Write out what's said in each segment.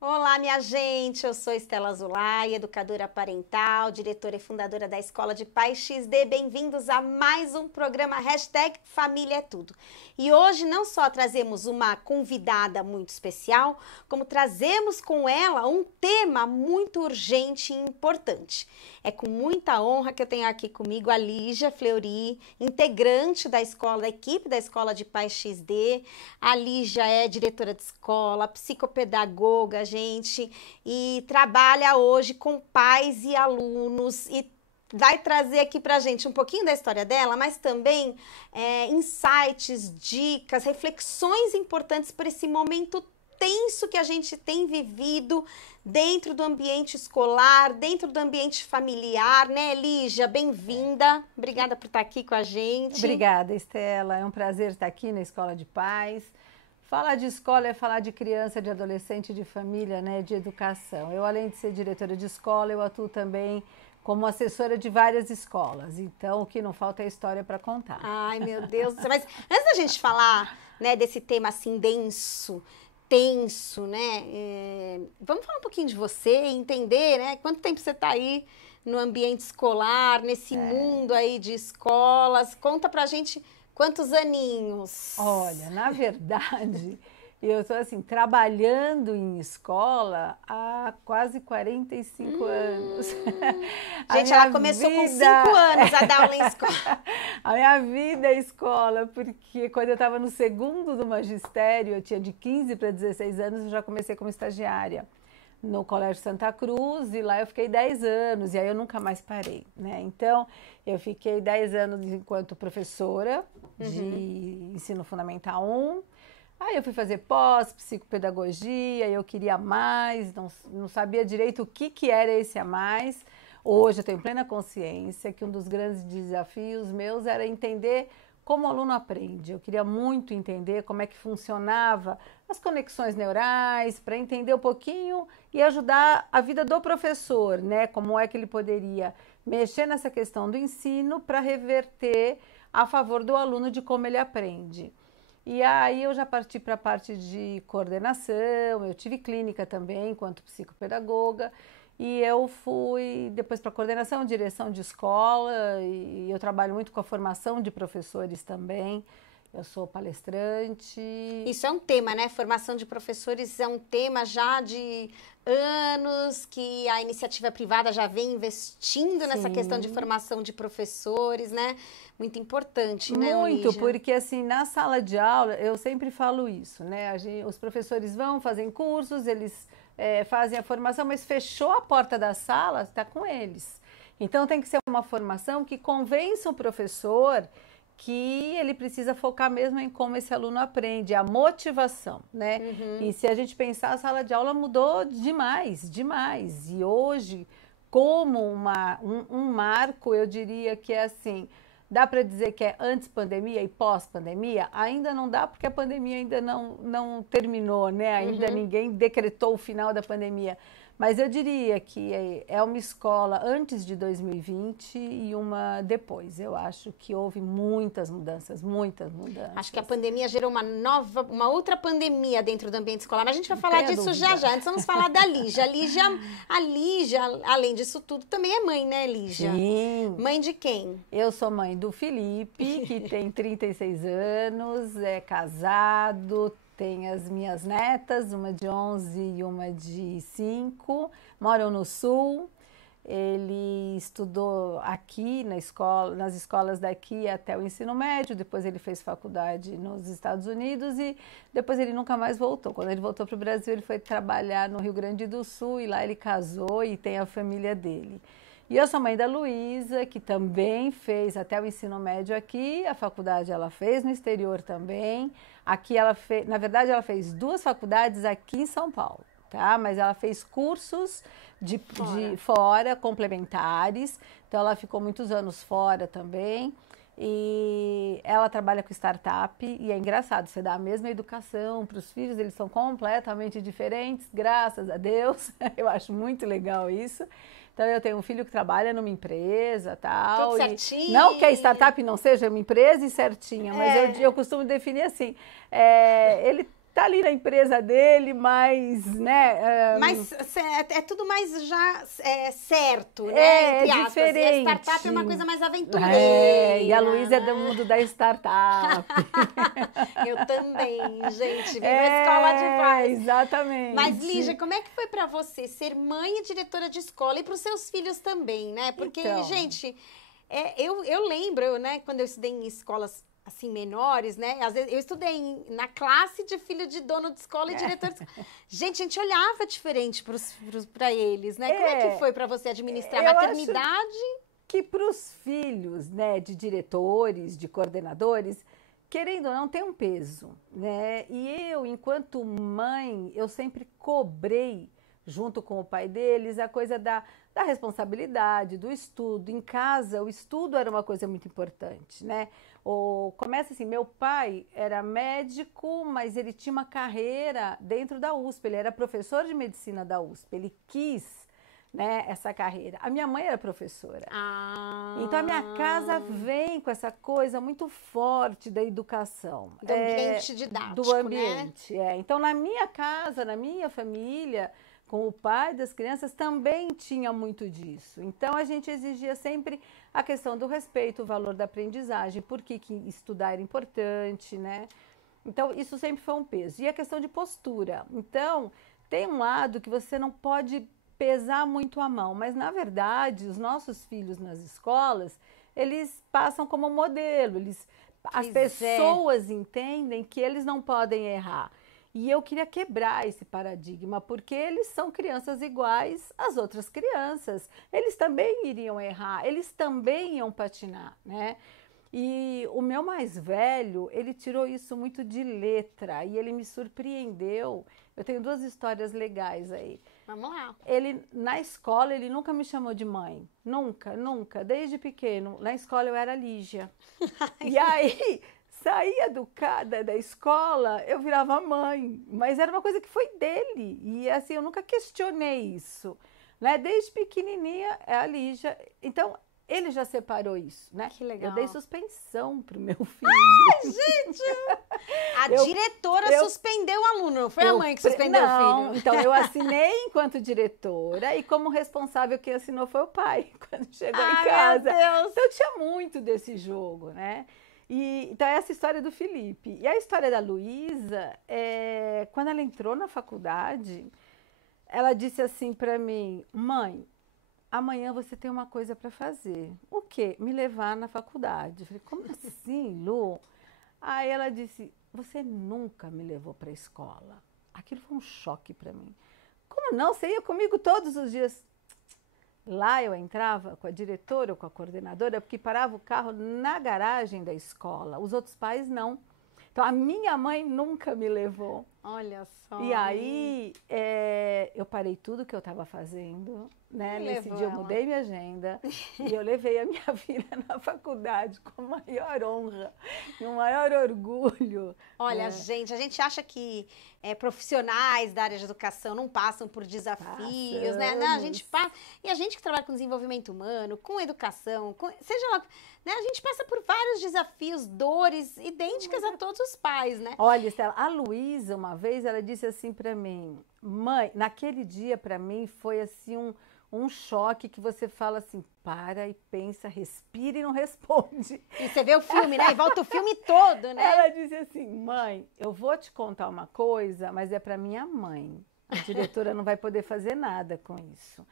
Olá, minha gente! Eu sou Estela Azulay, educadora parental, diretora e fundadora da Escola de Pais XD. Bem-vindos a mais um programa Família é Tudo. E hoje não só trazemos uma convidada muito especial, como trazemos com ela um tema muito urgente e importante. É com muita honra que eu tenho aqui comigo a Lígia Fleury, integrante da escola, da equipe da Escola de Pais XD. A Lígia é diretora de escola, psicopedagoga, gente, e trabalha hoje com pais e alunos e vai trazer aqui pra gente um pouquinho da história dela, mas também insights, dicas, reflexões importantes para esse momento tenso que a gente tem vivido dentro do ambiente escolar, dentro do ambiente familiar, né, Lígia? Bem-vinda. Obrigada por estar aqui com a gente. Obrigada, Estela. É um prazer estar aqui na Escola de Pais. Falar de escola é falar de criança, de adolescente, de família, né, de educação. Eu, além de ser diretora de escola, eu atuo também como assessora de várias escolas. Então, o que não falta é história para contar. Ai, meu Deus do céu. Mas antes da gente falar, né, desse tema assim denso, tenso, né? Vamos falar um pouquinho de você, entender, né? Quanto tempo você está aí no ambiente escolar, nesse mundo aí de escolas? Conta pra gente quantos aninhos. Olha, na verdade, eu estou assim, trabalhando em escola há quase 45 anos. Gente, ela começou com 5 anos a dar aula em escola. A minha vida é escola, porque quando eu estava no segundo do magistério, eu tinha de 15 para 16 anos, eu já comecei como estagiária no Colégio Santa Cruz, e lá eu fiquei 10 anos, e aí eu nunca mais parei, né? Então, eu fiquei 10 anos enquanto professora de ensino fundamental 1, aí eu fui fazer pós, psicopedagogia, eu queria mais, não sabia direito o que era esse a mais. Hoje eu tenho plena consciência que um dos grandes desafios meus era entender como o aluno aprende. Eu queria muito entender como é que funcionava as conexões neurais, para entender um pouquinho e ajudar a vida do professor, né? Como é que ele poderia mexer nessa questão do ensino para reverter a favor do aluno de como ele aprende. E aí eu já parti para a parte de coordenação, eu tive clínica também enquanto psicopedagoga, e eu fui depois para coordenação, direção de escola, e eu trabalho muito com a formação de professores também. Eu sou palestrante. Isso é um tema, né? Formação de professores é um tema já de anos que a iniciativa privada já vem investindo nessa questão de formação de professores, né? Muito importante, né, Muito, Lígia? porque assim, na sala de aula, eu sempre falo isso, né? Os professores vão, fazem cursos, eles fazem a formação, mas fechou a porta da sala, está com eles. Então tem que ser uma formação que convença o professor que ele precisa focar mesmo em como esse aluno aprende, a motivação, né? E se a gente pensar, a sala de aula mudou demais, demais. E hoje, como um marco, eu diria que é assim, dá para dizer que é antes pandemia e pós-pandemia? Ainda não dá, porque a pandemia ainda não terminou, né? Ainda ninguém decretou o final da pandemia. Mas eu diria que é uma escola antes de 2020 e uma depois. Eu acho que houve muitas mudanças, muitas mudanças. Acho que a pandemia gerou uma outra pandemia dentro do ambiente escolar, mas a gente vai falar disso já já. Antes vamos falar da Lígia. A Lígia, além disso tudo, também é mãe, né, Lígia? Sim. Mãe de quem? Eu sou mãe do Felipe, que tem 36 anos, é casado, tem as minhas netas, uma de 11 e uma de 5, moram no Sul. Ele estudou aqui na escola, nas escolas daqui até o ensino médio, depois ele fez faculdade nos Estados Unidos e depois ele nunca mais voltou. Quando ele voltou para o Brasil, ele foi trabalhar no Rio Grande do Sul e lá ele casou e tem a família dele. E eu sou mãe da Luísa, que também fez até o ensino médio aqui, a faculdade ela fez no exterior também. Aqui ela fez, na verdade ela fez 2 faculdades aqui em São Paulo, tá? Mas ela fez cursos de fora, complementares, então ela ficou muitos anos fora também. E ela trabalha com startup e é engraçado, você dá a mesma educação para os filhos, eles são completamente diferentes, graças a Deus, eu acho muito legal isso. Então, eu tenho um filho que trabalha numa empresa, tal. Tudo certinho. Não que a startup não seja uma empresa e certinha, mas eu costumo definir assim, ele tá ali na empresa dele, mas, né... Mas é tudo mais já certo, né? É Entre aspas. diferente. E a startup é uma coisa mais aventureira. E a Luísa é do mundo da startup. Eu também, gente. Viva a escola de paz. Exatamente. Mas, Lígia, como é que foi pra você ser mãe e diretora de escola e pros seus filhos também, né? Porque, Então. gente, eu lembro, né, quando eu estudei em escolas assim, menores, né? Às vezes eu estudei na classe de filho de dono de escola e diretor de escola. Gente, a gente olhava diferente para eles, né? Como é que foi para você administrar a maternidade? Que para os filhos, né, de diretores, de coordenadores, querendo ou não, tem um peso, né? E eu, enquanto mãe, eu sempre cobrei, junto com o pai deles, a coisa da responsabilidade, do estudo. Em casa, o estudo era uma coisa muito importante, né? Começa assim, meu pai era médico, mas ele tinha uma carreira dentro da USP, ele era professor de medicina da USP, ele quis, né, essa carreira. A minha mãe era professora. Então a minha casa vem com essa coisa muito forte da educação. Do ambiente didático, do ambiente, né? Então na minha casa, na minha família, com o pai das crianças, também tinha muito disso. Então, a gente exigia sempre a questão do respeito, o valor da aprendizagem, por que estudar era importante, né? Então, isso sempre foi um peso. E a questão de postura. Então, tem um lado que você não pode pesar muito a mão, mas, na verdade, os nossos filhos nas escolas, eles passam como modelo. As pessoas entendem que eles não podem errar. E eu queria quebrar esse paradigma, porque eles são crianças iguais às outras crianças. Eles também iriam errar, eles também iam patinar, né? E o meu mais velho, ele tirou isso muito de letra e ele me surpreendeu. Eu tenho 2 histórias legais aí. Vamos lá. Ele, na escola, ele nunca me chamou de mãe. Nunca, nunca. Desde pequeno. Na escola eu era Lígia. E aí... saía educada da escola, eu virava mãe, mas era uma coisa que foi dele, e assim, eu nunca questionei isso, né? Desde pequenininha, é a Lígia, então ele já separou isso, né? Que legal. Eu dei suspensão pro meu filho. Ai, gente! A diretora suspendeu o aluno, não foi a mãe que suspendeu o filho? Então, eu assinei enquanto diretora e como responsável quem assinou foi o pai, quando chegou em casa. Meu Deus. Então, eu tinha muito desse jogo, né? Então, essa história do Felipe. E a história da Luísa, quando ela entrou na faculdade, ela disse assim para mim, mãe, amanhã você tem uma coisa para fazer. O quê? Me levar na faculdade. Eu falei, como assim, Lu? Aí ela disse, você nunca me levou para a escola. Aquilo foi um choque para mim. Como não? Você ia comigo todos os dias. Lá eu entrava com a diretora ou com a coordenadora, porque parava o carro na garagem da escola. Os outros pais não. Então, a minha mãe nunca me levou. Olha só. E aí, eu parei tudo que eu estava fazendo, né? Nesse dia eu mudei minha agenda e eu levei a minha filha na faculdade com maior honra e um maior orgulho. Olha, gente, a gente acha que profissionais da área de educação não passam por desafios, né? Não, a gente passa, e a gente que trabalha com desenvolvimento humano, com educação, seja lá, né? A gente passa por vários desafios, dores idênticas a todos os pais, né? Olha, Estela, a Luísa, uma vez, ela disse assim para mim, mãe, naquele dia para mim foi assim um choque que você fala assim, para e pensa, respira e não responde. E você vê o filme, né? E volta o filme todo, né? Ela disse assim, mãe, eu vou te contar uma coisa, mas é para minha mãe. A diretora não vai poder fazer nada com isso.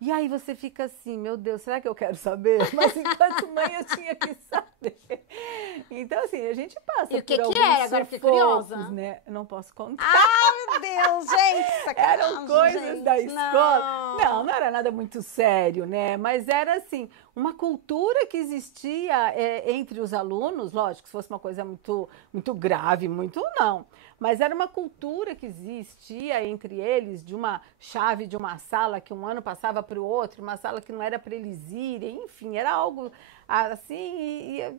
E aí você fica assim, meu Deus, será que eu quero saber? Mas enquanto mãe eu tinha que saber. Então, assim, a gente passa e por alguns era? Agora fiquei curiosa. Né? Eu não posso contar. Ah, meu Deus, gente! Sacanagem, eram coisas gente, da escola. Não era nada muito sério, né? Mas era, assim, uma cultura que existia entre os alunos. Lógico, se fosse uma coisa muito, muito grave, muito não. Mas era uma cultura que existia entre eles, de uma chave de uma sala que um ano passava para o outro, uma sala que não era para eles irem, enfim, era algo assim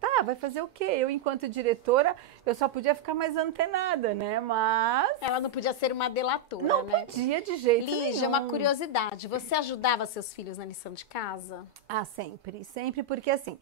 tá, vai fazer o quê? Eu, enquanto diretora, eu só podia ficar mais antenada, né? Mas... ela não podia ser uma delatora, não né? podia de jeito nenhum. Lígia, uma curiosidade, você ajudava seus filhos na lição de casa? Ah, sempre, sempre, porque assim...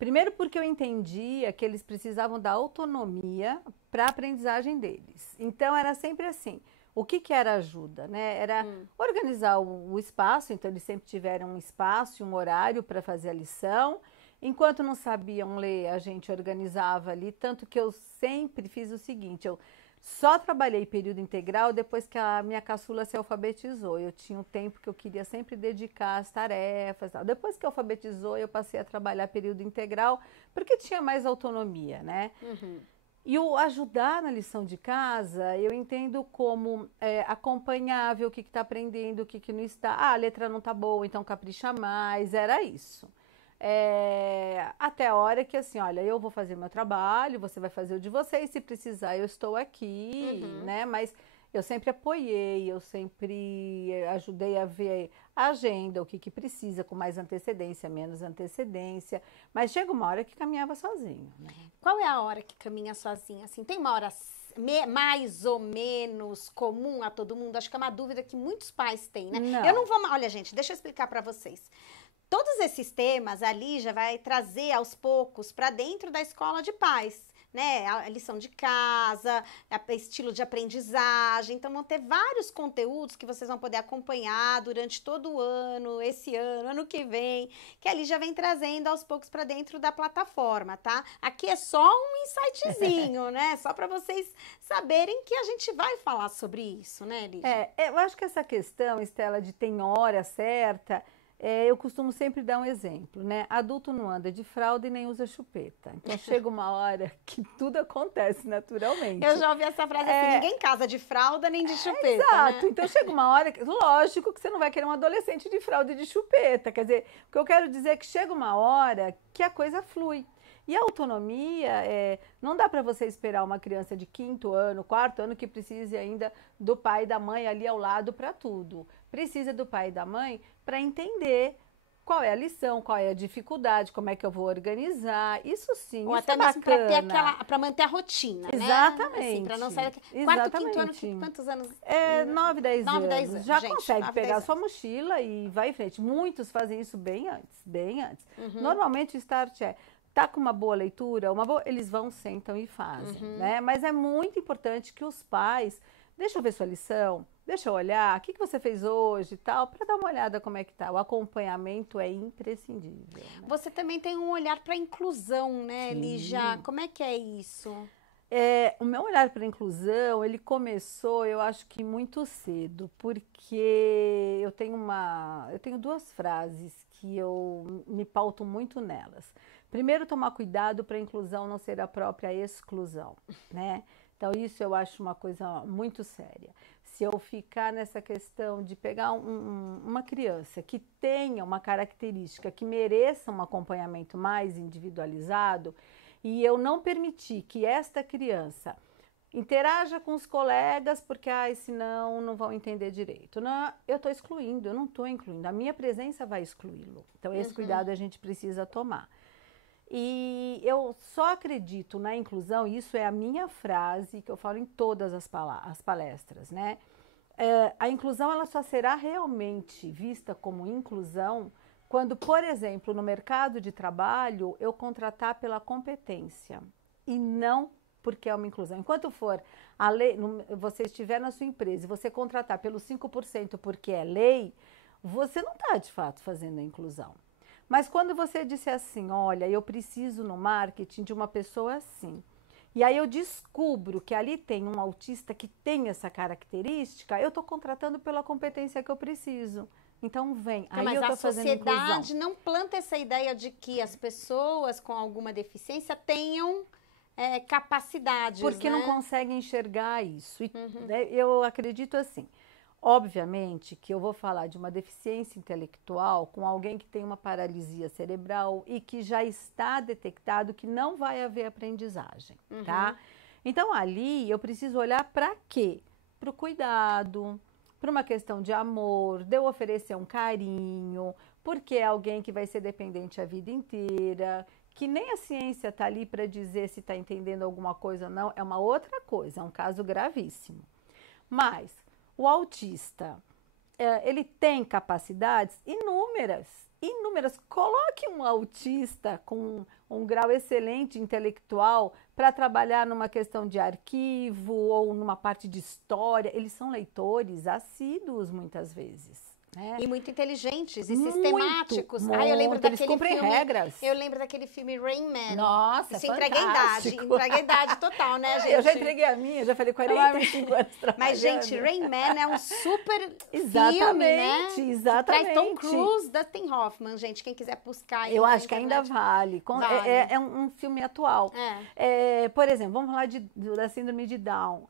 Primeiro porque eu entendia que eles precisavam da autonomia para a aprendizagem deles. Então, era sempre assim. O que era ajuda, né? Era organizar o espaço, então eles sempre tiveram um espaço e um horário para fazer a lição. Enquanto não sabiam ler, a gente organizava ali, tanto que eu sempre fiz o seguinte, eu só trabalhei período integral depois que a minha caçula se alfabetizou. Eu tinha um tempo que eu queria sempre dedicar às tarefas. Tal. Depois que alfabetizou, eu passei a trabalhar período integral, porque tinha mais autonomia, né? E o ajudar na lição de casa, eu entendo como acompanhar, ver o que está aprendendo, o que não está. Ah, a letra não está boa, então capricha mais. Era isso. Até a hora que assim, olha, eu vou fazer meu trabalho, você vai fazer o de você, e se precisar eu estou aqui, né? Mas eu sempre apoiei, eu sempre ajudei a ver a agenda, o que precisa, com mais antecedência, menos antecedência, mas chega uma hora que caminhava sozinho, né? Qual é a hora que caminha sozinha? Assim, tem uma hora mais ou menos comum a todo mundo? Acho que é uma dúvida que muitos pais têm, né? Não. Eu não vou... Olha, gente, deixa eu explicar para vocês. Todos esses temas a Lígia vai trazer aos poucos para dentro da escola de pais, né? A lição de casa, estilo de aprendizagem. Então, vão ter vários conteúdos que vocês vão poder acompanhar durante todo o ano, esse ano, ano que vem, que a Lígia vem trazendo aos poucos para dentro da plataforma, tá? Aqui é só um insightzinho, né? Só para vocês saberem que a gente vai falar sobre isso, né, Lígia? Eu acho que essa questão, Estela, de tem hora certa... eu costumo sempre dar um exemplo, né? Adulto não anda de fralda e nem usa chupeta. Então, chega uma hora que tudo acontece naturalmente. Eu já ouvi essa frase assim, ninguém casa de fralda nem de chupeta, exato. Né? Então, chega uma hora, lógico que você não vai querer um adolescente de fralda e de chupeta. Quer dizer, o que eu quero dizer é que chega uma hora que a coisa flui. E a autonomia, não dá para você esperar uma criança de 5º ano, 4º ano que precise ainda do pai e da mãe ali ao lado para tudo. Precisa do pai e da mãe para entender qual é a lição, qual é a dificuldade, como é que eu vou organizar. Isso sim, ou isso até é mesmo bacana. para manter a rotina, Exatamente. né? Assim, para não sair daqui. Exatamente. 4º, 5º ano, quantos anos? 9, 10 9, anos. 10 anos. Já gente, consegue 9, pegar a 10 sua mochila e vai em frente. Muitos fazem isso bem antes, bem antes. Uhum. Normalmente o start tá com uma boa leitura, eles vão, sentam e fazem, né? Mas é muito importante que os pais, deixa eu ver sua lição, deixa eu olhar, o que você fez hoje e tal, para dar uma olhada como é que tá. O acompanhamento é imprescindível. Né? Você também tem um olhar para a inclusão, né, Sim. Lígia? Como é que é isso? O meu olhar para a inclusão, ele começou, eu acho que muito cedo, porque eu tenho 2 frases que eu me pauto muito nelas. Primeiro, tomar cuidado para a inclusão não ser a própria exclusão, né? Então, isso eu acho uma coisa muito séria. Se eu ficar nessa questão de pegar uma criança que tenha uma característica que mereça um acompanhamento mais individualizado e eu não permitir que esta criança interaja com os colegas porque, senão não vão entender direito. Não, eu estou excluindo, eu não estou incluindo. A minha presença vai excluí-lo. Então, esse cuidado a gente precisa tomar. E eu só acredito na inclusão, isso é a minha frase que eu falo em todas as palestras, né? A inclusão ela só será realmente vista como inclusão quando, por exemplo, no mercado de trabalho, eu contratar pela competência e não porque é uma inclusão. Enquanto for a lei, você estiver na sua empresa e você contratar pelos 5% porque é lei, você não está de fato fazendo a inclusão. Mas quando você disser assim, olha, eu preciso no marketing de uma pessoa assim, e aí eu descubro que ali tem um autista que tem essa característica, eu estou contratando pela competência que eu preciso. Então vem, aí mas eu a estou fazendo inclusão. sociedade não planta essa ideia de que as pessoas com alguma deficiência tenham capacidades, porque né? não conseguem enxergar isso. E, né, eu acredito assim. Obviamente que eu vou falar de uma deficiência intelectual com alguém que tem uma paralisia cerebral e que já está detectado que não vai haver aprendizagem, tá? Então, ali eu preciso olhar para quê? Para o cuidado, para uma questão de amor, de eu oferecer um carinho, porque é alguém que vai ser dependente a vida inteira, que nem a ciência está ali para dizer se está entendendo alguma coisa ou não, é uma outra coisa, é um caso gravíssimo. Mas o autista, ele tem capacidades inúmeras inúmeras. Coloque um autista com um grau excelente intelectual para trabalhar numa questão de arquivo ou numa parte de história. Eles são leitores assíduos muitas vezes. E muito inteligentes e Muito, sistemáticos. muito. Eu lembro Eles daquele cumprem filme. regras. Eu lembro daquele filme Rain Man. Nossa, Isso fantástico. entrega a idade total, né, gente? Eu já entreguei a minha, já falei 45 anos trabalhando. Mas, gente, Rain Man é um super exatamente, filme, né? Exatamente. Traz Tom Cruise, Dustin Hoffman, gente. Quem quiser buscar aí eu na acho que ainda internet. vale. Vale. É um filme atual. Por exemplo, vamos falar da síndrome de Down.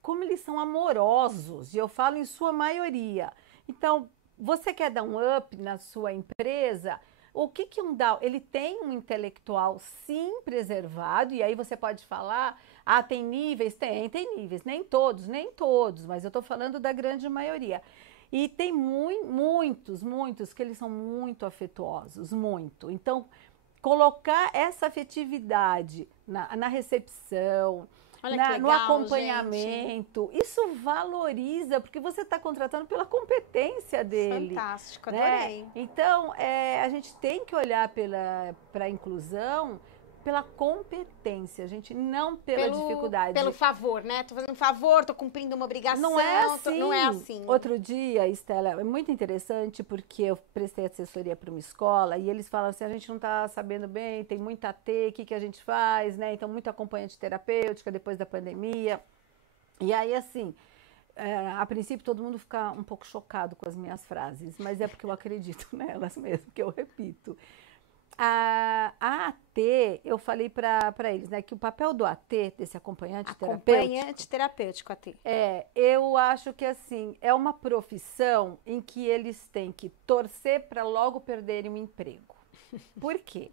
Como eles são amorosos, e eu falo em sua maioria. Então, você quer dar um up na sua empresa? O que um Down? Ele tem um intelectual, sim, preservado, e aí você pode falar, tem níveis? Tem níveis, nem todos, mas eu estou falando da grande maioria. E tem muitos que eles são muito afetuosos, muito. Então, colocar essa afetividade na recepção, no acompanhamento, gente. Isso valoriza, porque você está contratando pela competência dele. Fantástico, adorei. Né? Então, a gente tem que olhar para a inclusão pela competência, gente, não pela dificuldade. Pelo favor, né? Tô fazendo um favor, tô cumprindo uma obrigação. Não é assim. Não é assim. Outro dia, Estela, é muito interessante porque eu prestei assessoria para uma escola e eles falam assim, a gente não está sabendo bem, tem muita T, o que a gente faz, né? Então, muito acompanhante terapêutica depois da pandemia. E aí, assim, a princípio todo mundo fica um pouco chocado com as minhas frases, mas é porque eu acredito nelas mesmo, que eu repito. A AT, eu falei para eles, né, que o papel do AT, desse acompanhante terapêutico, AT. Eu acho que assim, é uma profissão em que eles têm que torcer para logo perderem o emprego. Por quê?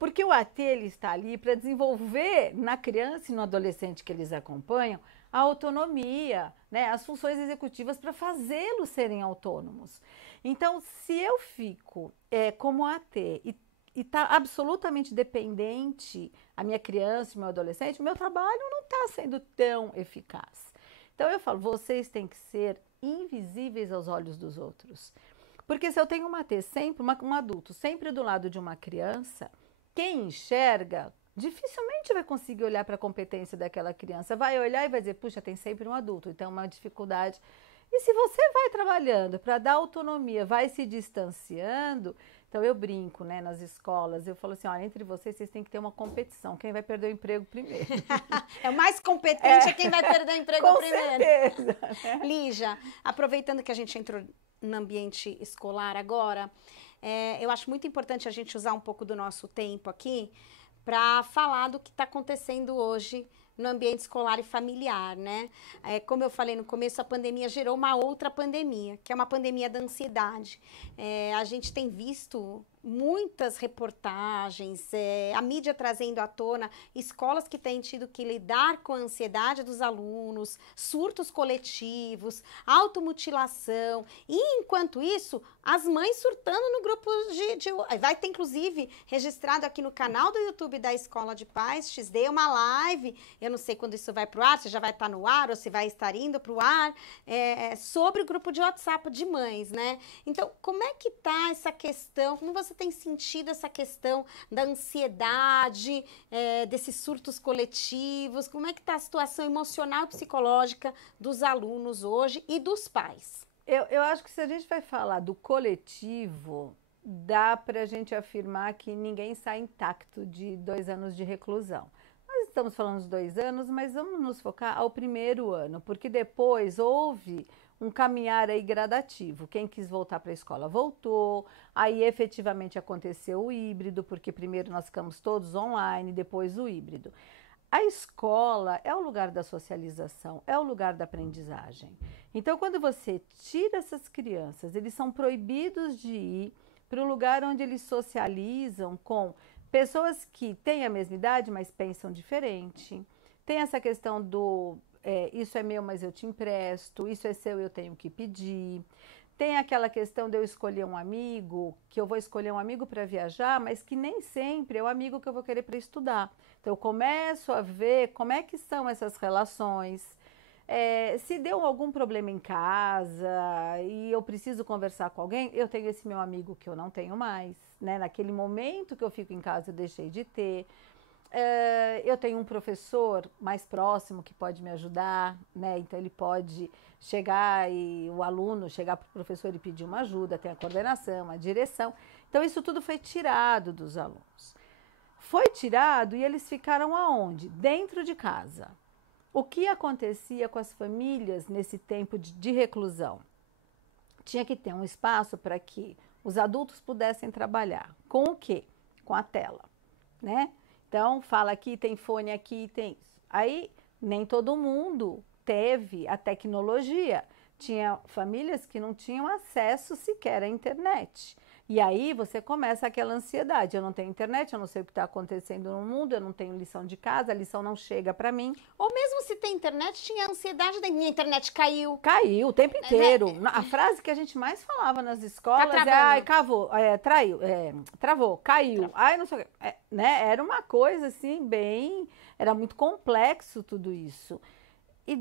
Porque o AT ele está ali para desenvolver na criança e no adolescente que eles acompanham a autonomia, né, as funções executivas para fazê-los serem autônomos. Então, se eu fico como AT e está absolutamente dependente a minha criança e meu adolescente, meu trabalho não está sendo tão eficaz. Então eu falo, vocês têm que ser invisíveis aos olhos dos outros. Porque se eu tenho sempre um adulto sempre do lado de uma criança, quem enxerga dificilmente vai conseguir olhar para a competência daquela criança. Vai olhar e vai dizer, puxa, tem sempre um adulto, então é uma dificuldade. E se você vai trabalhando para dar autonomia, vai se distanciando. Então, eu brinco, né, nas escolas, eu falo assim, olha, entre vocês têm que ter uma competição, quem vai perder o emprego primeiro. O mais competente é quem vai perder o emprego primeiro. Com certeza. Lígia, aproveitando que a gente entrou no ambiente escolar agora, eu acho muito importante a gente usar um pouco do nosso tempo aqui para falar do que está acontecendo hoje no ambiente escolar e familiar, né? Como eu falei no começo, a pandemia gerou uma outra pandemia, que é uma pandemia da ansiedade. A gente tem visto muitas reportagens, a mídia trazendo à tona escolas que têm tido que lidar com a ansiedade dos alunos, surtos coletivos, automutilação, e enquanto isso, as mães surtando no grupo vai ter inclusive registrado aqui no canal do YouTube da Escola de Paz XD uma live, eu não sei quando isso vai para o ar, se já vai estar no ar ou se vai estar indo para o ar, sobre o grupo de WhatsApp de mães, né? Então, como é que tá essa questão, como você tem sentido essa questão da ansiedade, desses surtos coletivos, como é que está a situação emocional e psicológica dos alunos hoje e dos pais? Eu acho que se a gente vai falar do coletivo, dá para a gente afirmar que ninguém sai intacto de 2 anos de reclusão. Nós estamos falando de 2 anos, mas vamos nos focar ao primeiro ano, porque depois houve um caminhar aí gradativo. Quem quis voltar para a escola voltou, aí efetivamente aconteceu o híbrido, porque primeiro nós ficamos todos online, depois o híbrido. A escola é o lugar da socialização, é o lugar da aprendizagem. Então, quando você tira essas crianças, eles são proibidos de ir para o lugar onde eles socializam com pessoas que têm a mesma idade, mas pensam diferente. Tem essa questão do isso é meu, mas eu te empresto, isso é seu, eu tenho que pedir. Tem aquela questão de eu escolher um amigo, que eu vou escolher um amigo para viajar, mas que nem sempre é o amigo que eu vou querer para estudar. Então, eu começo a ver como é que são essas relações. Se deu algum problema em casa e eu preciso conversar com alguém, eu tenho esse meu amigo que eu não tenho mais, né? Naquele momento que eu fico em casa, eu deixei de ter. Eu tenho um professor mais próximo que pode me ajudar, né? Então ele pode chegar e o aluno chegar para o professor e pedir uma ajuda, tem a coordenação, a direção. Então isso tudo foi tirado dos alunos. Foi tirado e eles ficaram aonde? Dentro de casa. O que acontecia com as famílias nesse tempo de reclusão? Tinha que ter um espaço para que os adultos pudessem trabalhar. Com o quê? Com a tela, né? Então, fala aqui, tem fone aqui, tem isso. Aí, nem todo mundo teve a tecnologia. Tinha famílias que não tinham acesso sequer à internet. E aí você começa aquela ansiedade. Eu não tenho internet, eu não sei o que está acontecendo no mundo, eu não tenho lição de casa, a lição não chega para mim. Ou mesmo se tem internet, tinha ansiedade, minha internet caiu. Caiu o tempo inteiro. A frase que a gente mais falava nas escolas ai, travou, caiu. Ai, não sei o que. Né? Era uma coisa assim, era muito complexo tudo isso. E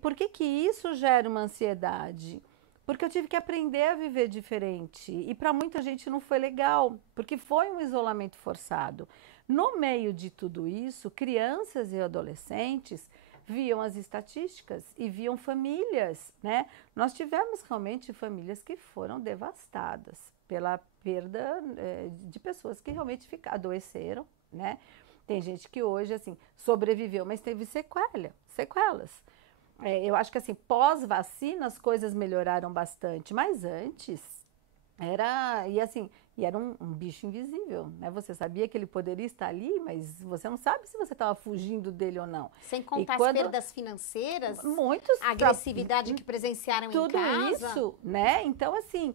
por que isso gera uma ansiedade? Porque eu tive que aprender a viver diferente. E para muita gente não foi legal, porque foi um isolamento forçado. No meio de tudo isso, crianças e adolescentes viam as estatísticas e viam famílias, né? Nós tivemos realmente famílias que foram devastadas pela perda de pessoas que realmente adoeceram, né? Tem gente que hoje, assim, sobreviveu, mas teve sequelas. Eu acho que assim, pós-vacina as coisas melhoraram bastante, mas antes era um bicho invisível, né? Você sabia que ele poderia estar ali, mas você não sabe se você estava fugindo dele ou não. Sem contar as perdas financeiras, a agressividade que presenciaram em casa. Tudo isso, né? Então, assim,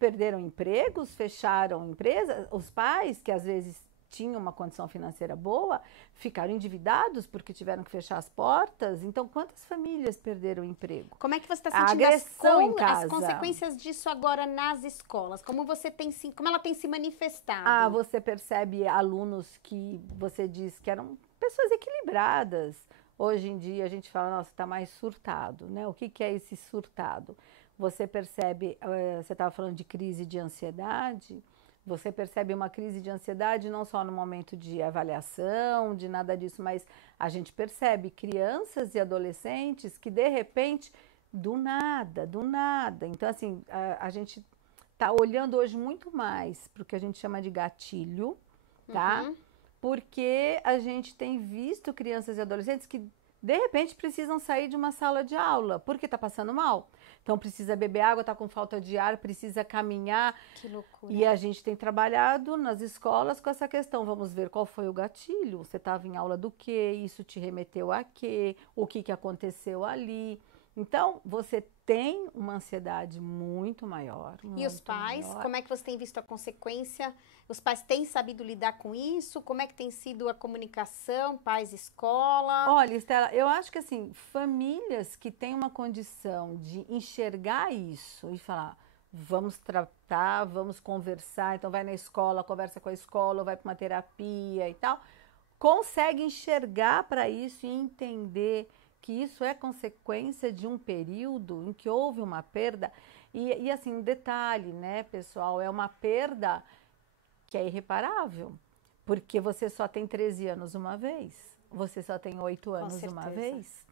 perderam empregos, fecharam empresas, os pais que às vezes tinham uma condição financeira boa, ficaram endividados porque tiveram que fechar as portas. Então, quantas famílias perderam o emprego? Como é que você está sentindo as consequências disso agora nas escolas? Como ela tem se manifestado? Você percebe alunos que você diz que eram pessoas equilibradas. Hoje em dia a gente fala, nossa, está mais surtado, né? O que é esse surtado? Você percebe, você estava falando de crise de ansiedade. Você percebe uma crise de ansiedade não só no momento de avaliação, de nada disso, mas a gente percebe crianças e adolescentes que, de repente, do nada. Então, assim, a gente está olhando hoje muito mais para o que a gente chama de gatilho, tá? Uhum. Porque a gente tem visto crianças e adolescentes que, de repente, precisam sair de uma sala de aula porque está passando mal. Então, precisa beber água, está com falta de ar, precisa caminhar. Que loucura. E a gente tem trabalhado nas escolas com essa questão. Vamos ver qual foi o gatilho. Você estava em aula do quê? Isso te remeteu a quê? O que aconteceu ali? Então, você tem uma ansiedade muito maior. E os pais, como é que você tem visto a consequência? Os pais têm sabido lidar com isso? Como é que tem sido a comunicação, pais, escola? Olha, Estela, eu acho que assim, famílias que têm uma condição de enxergar isso e falar, vamos tratar, vamos conversar, então vai na escola, conversa com a escola, vai para uma terapia e tal, consegue enxergar para isso e entender que isso é consequência de um período em que houve uma perda. E assim, um detalhe, né, pessoal, é uma perda que é irreparável, porque você só tem 13 anos uma vez, você só tem 8 anos uma vez.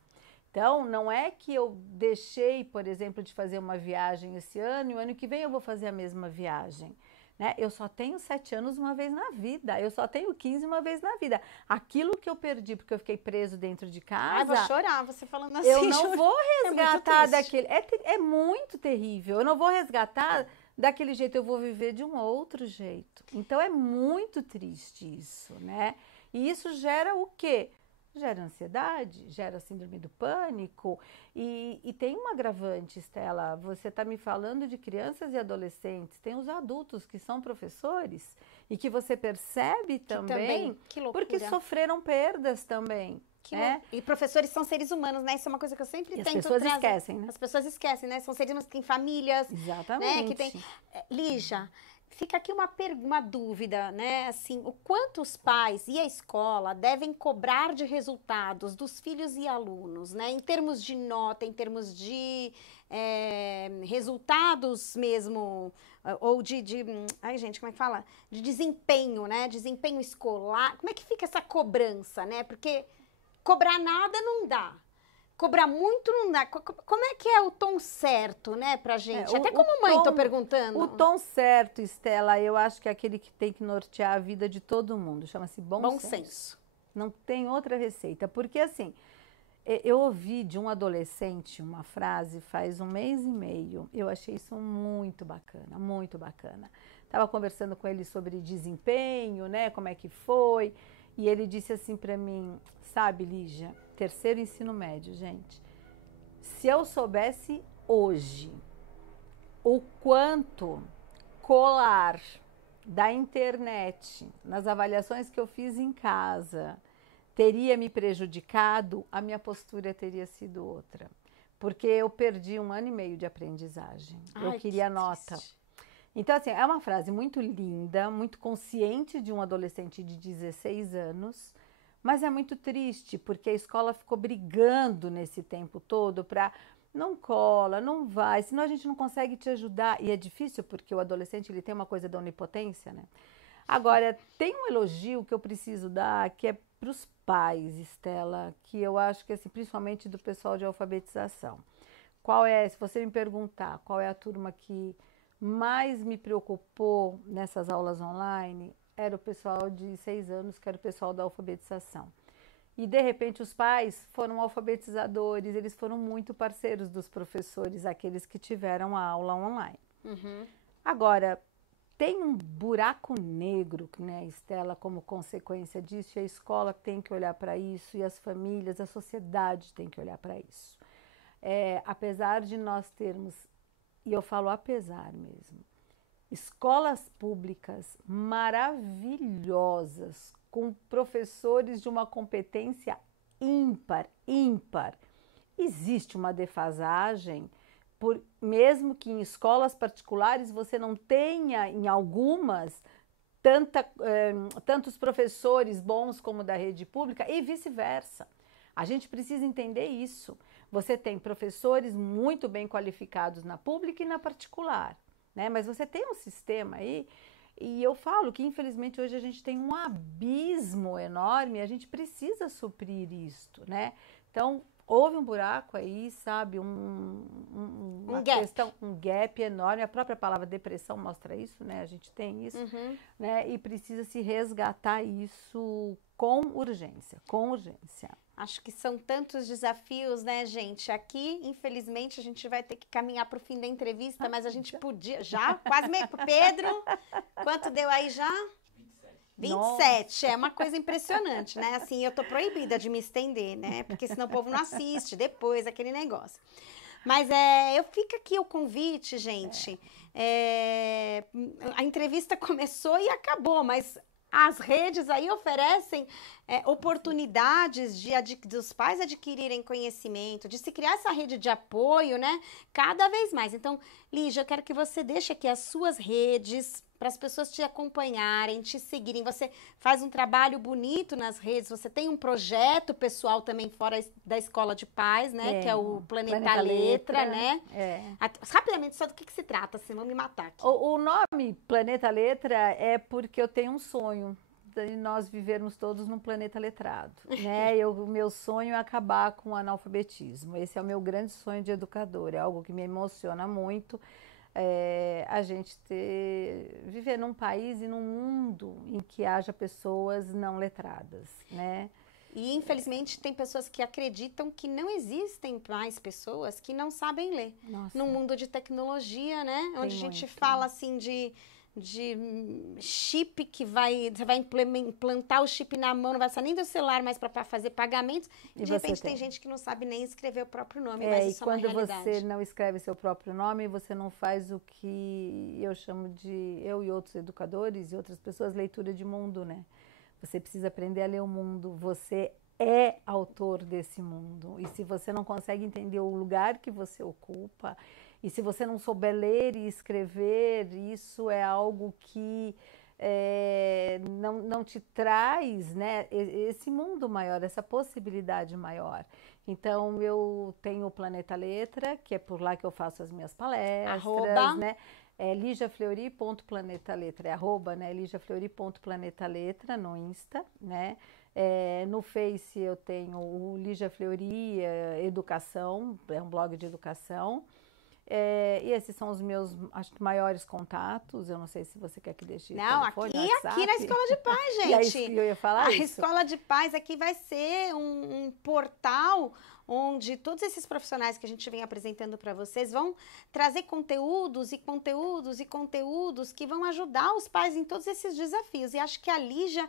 Então, não é que eu deixei, por exemplo, de fazer uma viagem esse ano e o ano que vem eu vou fazer a mesma viagem. Né? Eu só tenho 7 anos uma vez na vida, eu só tenho 15 uma vez na vida. Aquilo que eu perdi porque eu fiquei preso dentro de casa... vou chorar, você falando assim. Eu não vou resgatar daquele... É muito terrível, eu não vou resgatar daquele jeito, eu vou viver de um outro jeito. Então, é muito triste isso, né? E isso gera o quê? Gera ansiedade, gera síndrome do pânico e tem um agravante, Estela, você está me falando de crianças e adolescentes, tem os adultos que são professores e que você percebe também porque sofreram perdas também. E professores são seres humanos, né? Isso é uma coisa que eu sempre tento trazer. As pessoas esquecem, né? As pessoas esquecem, né? São seres humanos que têm famílias. Exatamente. Né? Que tem... Lígia, Fica aqui uma dúvida, né? Assim, o quanto os pais e a escola devem cobrar de resultados dos filhos e alunos, né? Em termos de nota, em termos de resultados mesmo, ou ai, gente, como é que fala? De desempenho, né? Desempenho escolar. Como é que fica essa cobrança, né? Porque cobrar nada não dá. Cobrar muito não dá. Como é que é o tom certo, né, pra gente? Até como mãe tô perguntando. O tom certo, Estela, eu acho que é aquele que tem que nortear a vida de todo mundo. Chama-se bom senso. Não tem outra receita. Porque, assim, eu ouvi de um adolescente uma frase faz 1 mês e meio. Eu achei isso muito bacana, muito bacana. Estava conversando com ele sobre desempenho, né, como é que foi. E ele disse assim para mim, sabe, Lígia, 3º ensino médio, gente, se eu soubesse hoje o quanto colar da internet nas avaliações que eu fiz em casa teria me prejudicado, a minha postura teria sido outra. Porque eu perdi 1 ano e meio de aprendizagem. Eu queria nota. Então, assim, é uma frase muito linda, muito consciente de um adolescente de 16 anos, mas é muito triste, porque a escola ficou brigando nesse tempo todo para não cola, não vai, senão a gente não consegue te ajudar. E é difícil, porque o adolescente ele tem uma coisa da onipotência, né? Agora, tem um elogio que eu preciso dar, que é para os pais, Estela, que eu acho que, assim, principalmente do pessoal de alfabetização. Se você me perguntar qual é a turma que mais me preocupou nessas aulas online, era o pessoal de 6 anos, que era o pessoal da alfabetização. E, de repente, os pais foram alfabetizadores, eles foram muito parceiros dos professores, aqueles que tiveram a aula online. Uhum. Agora, tem um buraco negro, né, Estela, como consequência disso, e a escola tem que olhar para isso, e as famílias, a sociedade tem que olhar para isso. Apesar de nós termos, e eu falo apesar mesmo, escolas públicas maravilhosas, com professores de uma competência ímpar, existe uma defasagem, mesmo que em escolas particulares você não tenha, em algumas, tantos professores bons como da rede pública e vice-versa. A gente precisa entender isso. Você tem professores muito bem qualificados na pública e na particular, né? Mas você tem um sistema aí, e eu falo que infelizmente hoje a gente tem um abismo enorme e a gente precisa suprir isto, né? Então, houve um buraco aí, sabe, uma questão, um gap enorme. A própria palavra depressão mostra isso, né? A gente tem isso, né? E precisa se resgatar isso com urgência, com urgência. Acho que são tantos desafios, né, gente? Aqui, infelizmente, a gente vai ter que caminhar para o fim da entrevista, mas a gente podia... Já? Quase meio... Pedro, quanto deu aí já? 27. É uma coisa impressionante, né? Assim, eu tô proibida de me estender, né? Porque senão o povo não assiste depois, aquele negócio. Mas eu fico aqui o convite, gente. A entrevista começou e acabou, mas as redes aí oferecem oportunidades dos pais adquirirem conhecimento, de se criar essa rede de apoio, né? Cada vez mais. Então, Lígia, eu quero que você deixe aqui as suas redes para as pessoas te acompanharem, te seguirem. Você faz um trabalho bonito nas redes, você tem um projeto pessoal também fora da Escola de Pais, né? Que é o Planeta Letra, né? Rapidamente, só do que se trata, assim, vão me matar aqui. O nome Planeta Letra é porque eu tenho um sonho de nós vivermos todos num planeta letrado, né? O meu sonho é acabar com o analfabetismo. Esse é o meu grande sonho de educador, é algo que me emociona muito. A gente viver num país e num mundo em que haja pessoas não letradas, né? E infelizmente tem pessoas que acreditam que não existem mais pessoas que não sabem ler. Nossa. No mundo de tecnologia, né? Onde a gente fala assim de chip que você vai implantar o chip na mão, não vai precisar nem do celular mais para fazer pagamentos. E de repente tem gente que não sabe nem escrever o próprio nome, mas isso é uma realidade. E quando você não escreve seu próprio nome, você não faz o que eu chamo de, eu e outros educadores e outras pessoas, leitura de mundo, né? Você precisa aprender a ler o mundo, você é autor desse mundo. E se você não consegue entender o lugar que você ocupa E se você não souber ler e escrever, isso é algo que não te traz, né, esse mundo maior, essa possibilidade maior. Então, eu tenho o Planeta Letra, que é por lá que eu faço as minhas palestras, né? É ligiafleury.planetaletra, é arroba, né? ligiafleury.planetaletra no Insta, né? No Face eu tenho o Lígia Fleury Educação, é um blog de educação. E esses são os meus, acho que, maiores contatos. Eu não sei se você quer que deixe telefone, aqui na Escola de Paz, gente. E é isso que eu ia falar. A Escola de Paz aqui vai ser um portal onde todos esses profissionais que a gente vem apresentando para vocês vão trazer conteúdos e conteúdos e conteúdos que vão ajudar os pais em todos esses desafios. E acho que a Lígia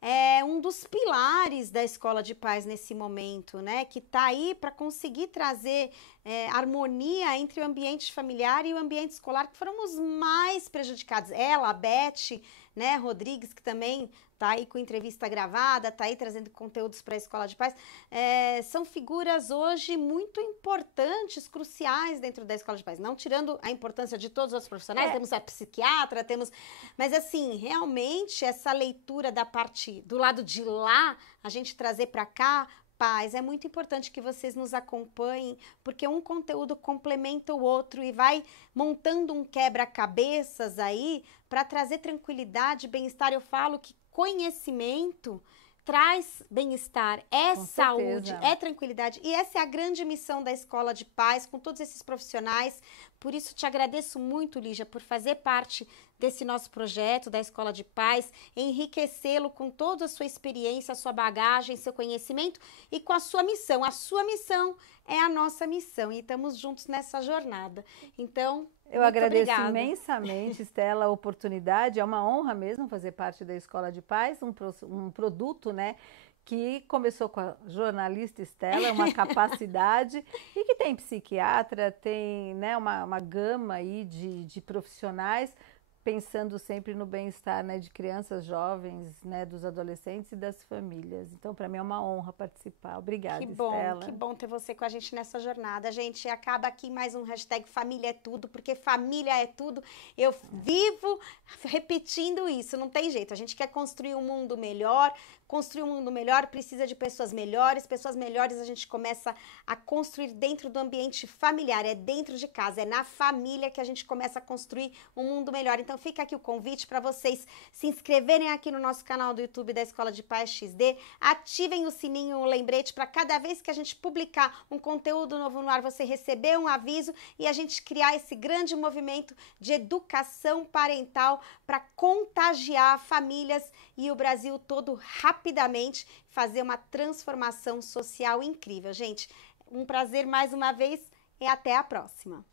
é um dos pilares da Escola de Paz nesse momento, né? Que está aí para conseguir trazer harmonia entre o ambiente familiar e o ambiente escolar, que foram os mais prejudicados. Ela, a Beth, né, Rodrigues, que também está aí com entrevista gravada, está aí trazendo conteúdos para a Escola de Paz, são figuras hoje muito importantes, cruciais dentro da Escola de Paz, não tirando a importância de todos os outros profissionais, temos a psiquiatra, mas assim, realmente essa leitura da parte do lado de lá, a gente trazer para cá, paz, é muito importante que vocês nos acompanhem, porque um conteúdo complementa o outro e vai montando um quebra-cabeças aí para trazer tranquilidade, bem-estar. Eu falo que conhecimento traz bem-estar, Com saúde, certeza. tranquilidade. E essa é a grande missão da Escola de Paz, com todos esses profissionais. Por isso, te agradeço muito, Lígia, por fazer parte desse nosso projeto da Escola de Paz, enriquecê-lo com toda a sua experiência, a sua bagagem, seu conhecimento e com a sua missão. A sua missão é a nossa missão e estamos juntos nessa jornada. Então, eu agradeço imensamente, Estela, a oportunidade. É uma honra mesmo fazer parte da Escola de Paz, um produto, né, que começou com a jornalista Estela, uma capacidade, e que tem psiquiatra, tem, né, uma gama aí de profissionais, pensando sempre no bem-estar, né, de crianças, jovens, né, dos adolescentes e das famílias. Então, para mim é uma honra participar. Obrigada, Estela. Que bom ter você com a gente nessa jornada. Gente, acaba aqui mais um hashtag Família é Tudo, porque família é tudo. Eu vivo repetindo isso, não tem jeito. A gente quer construir um mundo melhor. Construir um mundo melhor precisa de pessoas melhores a gente começa a construir dentro do ambiente familiar, é dentro de casa, é na família que a gente começa a construir um mundo melhor. Então fica aqui o convite para vocês se inscreverem aqui no nosso canal do YouTube da Escola de Paz XD, ativem o sininho, o lembrete para cada vez que a gente publicar um conteúdo novo no ar, você receber um aviso e a gente criar esse grande movimento de educação parental para contagiar famílias e o Brasil todo rapidamente, fazer uma transformação social incrível. Gente, um prazer mais uma vez e até a próxima.